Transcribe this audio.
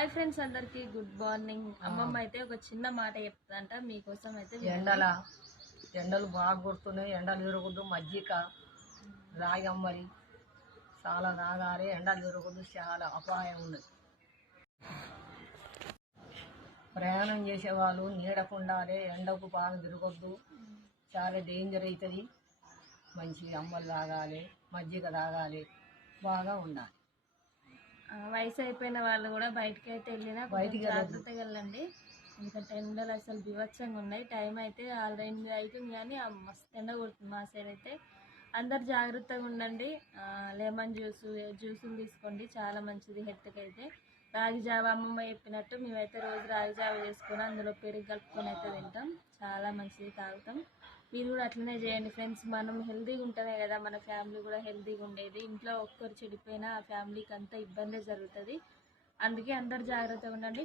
Hi friends, అందరికి good morning. అమ్మమ్మ అయితే ఒక చిన్న మాట చెప్తాంట మీకోసం అయితే. ఎండలు బాగా కొడుతున్నాయి. ఎండలు తిరగద్దు, మజ్జిగ రాగమ్మరి చాలా తాగాలి. ఎండలు తిరగద్దు, చాలా అపాయం ఉన్నది. ప్రయాణం చేసేవాళ్ళు నీడకు ఉండాలి. ఎండకు బాగా తిరగొద్దు, చాలా డేంజర్ అవుతుంది. మంచి అమ్మలు తాగాలి, మజ్జిగ తాగాలి, బాగా ఉండాలి. వయసు అయిపోయిన వాళ్ళు కూడా బయటకి అయితే వెళ్ళినా జాగ్రత్తగా వెళ్ళండి. ఎందుకంటే ఎండలు అసలు బీభత్సంగా ఉన్నాయి. టైం అయితే ఆల్రెడీ అవుతుంది కానీ మస్తు ఎండ కొడుతుంది మా సైడ్ అయితే. అందరు జాగ్రత్తగా ఉండండి. లెమన్ జ్యూసులు తీసుకోండి, చాలా మంచిది హెల్త్కి అయితే. రాగి జావ అమ్మమ్మ చెప్పినట్టు మేమైతే రోజు రాగి జావ చేసుకొని అందులో పెరుగు కలుపుకొని అయితే తింటాం. చాలా మంచిది, తాగుతాం. మీరు కూడా అట్లనే చేయండి ఫ్రెండ్స్. మనం హెల్తీగా ఉంటేనే కదా మన ఫ్యామిలీ కూడా హెల్తీగా ఉండేది. ఇంట్లో ఒక్కరు చెడిపోయినా ఆ ఫ్యామిలీకి అంతా ఇబ్బందే జరుగుతుంది. అందుకే అందరు జాగ్రత్తగా ఉండండి.